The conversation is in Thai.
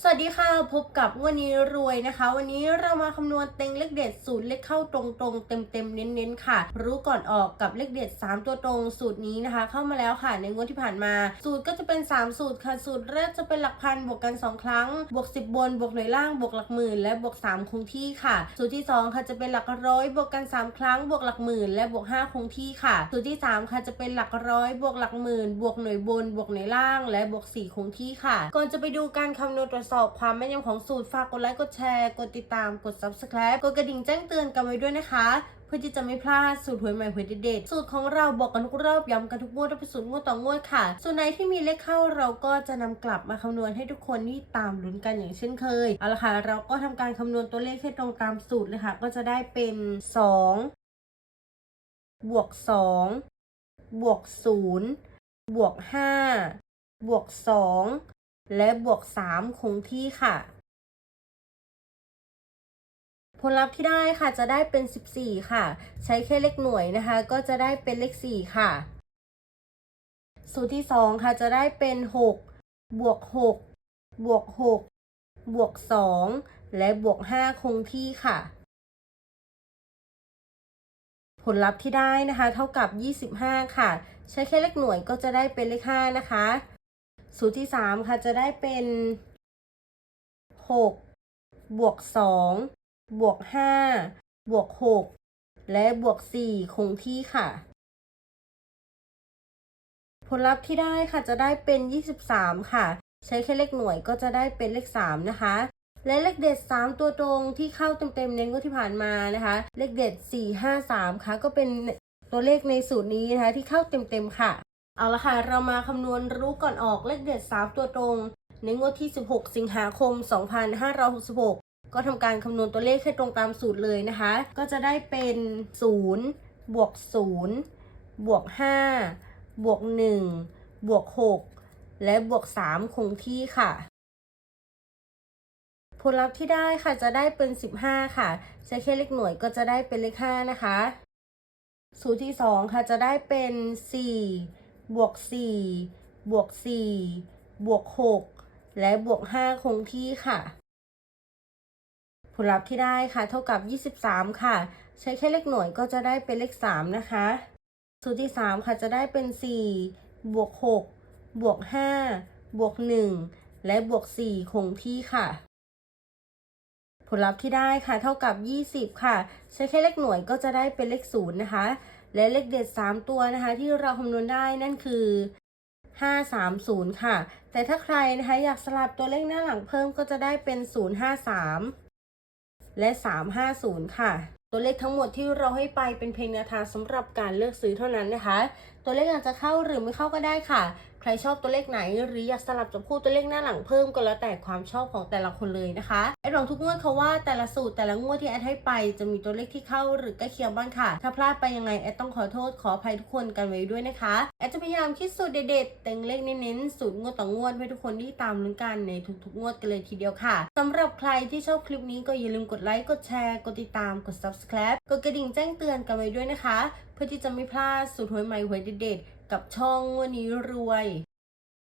สวัสดีค่ะ พบกับงวันนี้รวยนะคะ วันนี้เรามาคำนวณเต็งเลขเด็ดสูตรเลขเข้าตรงๆ เต็มๆเน้นๆค่ะ รู้ก่อนออกกับเลขเด็ด 3 ตัวตรงสูตรนี้นะคะ เข้ามาแล้วค่ะในงวดที่ผ่านมา สูตรก็จะเป็น 3 สูตรค่ะสูตรแรกจะเป็นหลักพันบวกกัน 2 ครั้ง บวก 10 บน บวกหน่วยล่างบวกหลักหมื่น และบวก 3 คงที่ค่ะ สูตรที่ 2 ค่ะจะเป็นหลักร้อยบวกกัน 3 ครั้ง บวกหลักหมื่น และบวก 5 คงที่ค่ะ สูตรที่ 3 ค่ะจะเป็นหลักร้อยบวกหลักหมื่น บวกหน่วยบน บวกหน่วยล่าง และบวก 4 คงที่ค่ะ ก่อนจะไปดูการคำนวณตรวจสอบความแม่นยำของสูตรฝากกดไลค์กดแชร์กดติดตามกด subscribe กดกระดิ่งแจ้งเตือนกันไว้ด้วยนะคะ เพื่อที่จะไม่พลาดสูตรหวยใหม่หวยเด็ดๆสูตรของเราบอกกันทุกรอบย้ำกันทุกงวดว่าเป็นสูตรงวดต่องวดค่ะ ส่วนไหนที่มีเลขเข้าเราก็จะนำกลับมาคำนวณให้ทุกคนที่ตามลุ้นกันอย่างเช่นเคยเอาละค่ะเราก็ทำการคำนวณตัวเลขให้ตรงตามสูตรเลยค่ะ ก็จะได้เป็น 2 บวก 2 บวก 0 บวก 5 บวก 2 และบวก 3 คงที่ค่ะ ผลลัพธ์ที่ได้ค่ะจะได้เป็น 14 ค่ะ ใช้แค่เลขหน่วยนะคะ ก็จะได้เป็นเลข 4 ค่ะ สูตรที่ 2 ค่ะจะได้เป็น 6 บวก 6 บวก 6 บวก 2 และบวก 5 คงที่ค่ะ ผลลัพธ์ที่ได้นะคะ เท่ากับ 25 ค่ะ ใช้แค่เลขหน่วยก็จะได้เป็นเลข 5 นะคะ สูตรที่3ค่ะจะได้เป็น6บวก2บวก5บวก6และบวก4คงที่ค่ะ ผลลัพธ์ที่ได้ค่ะจะได้เป็น23ค่ะ ใช้แค่เลขหน่วยก็จะได้เป็นเลข3นะคะและเลขเด็ด 3 ตัวตรงที่เข้าเต็มๆในงวดที่ผ่านมานะคะ เลขเด็ด 4 5 3 ค่ะ ก็เป็นตัวเลขในสูตรนี้นะคะที่เข้าเต็มๆค่ะ เอาละค่ะ เรามาคำนวณรู้ก่อนออกเลขเด็ด 3 ตัวตรง ในงวดที่ 16 สิงหาคม 2566 ก็ทำการคำนวณตัวเลขให้ตรงตามสูตรเลยนะคะ ก็จะได้เป็น 0 บวก 0 บวก 5 บวก 1 บวก 6 และบวก 3 คงที่ค่ะ ผลลัพธ์ที่ได้ค่ะจะได้เป็น 15 ค่ะ ใช้แค่เลขหน่วยก็จะได้เป็นเลข 5 นะคะ สูตรที่ 2 ค่ะจะได้เป็น 4 บวก4บวก4บวก6และบวก5คงที่ค่ะ ผลลัพธ์ที่ได้ค่ะเท่ากับ23ค่ะ ใช้แค่เลขหน่วยก็จะได้เป็นเลข3นะคะ สูตรที่3ค่ะจะได้เป็น4บวก6บวก5บวก1และบวก4คงที่ค่ะผลลัพธ์ที่ได้ค่ะเท่ากับ 20 ค่ะ ใช้แค่เลขหน่วยก็จะได้เป็นเลข0นะคะ และเลขเด็ด 3 ตัวนะคะ ที่เราคำนวณได้นั่นคือ 530 ค่ะ แต่ถ้าใครนะคะอยากสลับตัวเลขหน้าหลังเพิ่มก็จะได้เป็น 053 และ 350 ค่ะ ตัวเลขทั้งหมดที่เราให้ไปเป็นเพลงแนวทางสำหรับการเลือกซื้อเท่านั้นนะคะ ตัวเลขอาจจะเข้าหรือไม่เข้าก็ได้ค่ะ ใครชอบตัวเลขไหน หรืออยากสลับจับคู่ตัวเลขหน้าหลังเพิ่มก็แล้วแต่ความชอบของแต่ละคนเลยนะคะแอดหวังทุกงวดเขาว่าแต่ละสูตรแต่ละงวดที่แอดให้ไป จะมีตัวเลขที่เข้าหรือใกล้เคียงบ้างค่ะ ถ้าพลาดไปยังไงแอดต้องขอโทษขออภัยทุกคนกันไว้ด้วยนะคะแอดจะพยายามคิดสูตรเด็ดๆเต็งเลขเน้นๆสูตรงวดต่องวดให้ทุกคนที่ตามลุ้นกันในทุกๆงวดกันเลยทีเดียวค่ะสำหรับใครที่ชอบคลิปนี้ก็อย่าลืมกดไลค์กดแชร์กดติดตามกด subscribe กดกระดิ่งแจ้งเตือนกันไว้ด้วยนะคะ เพื่อที่จะไม่พลาดสูตรหวยใหม่หวยเด็ดๆ กับช่องวันนี้รวย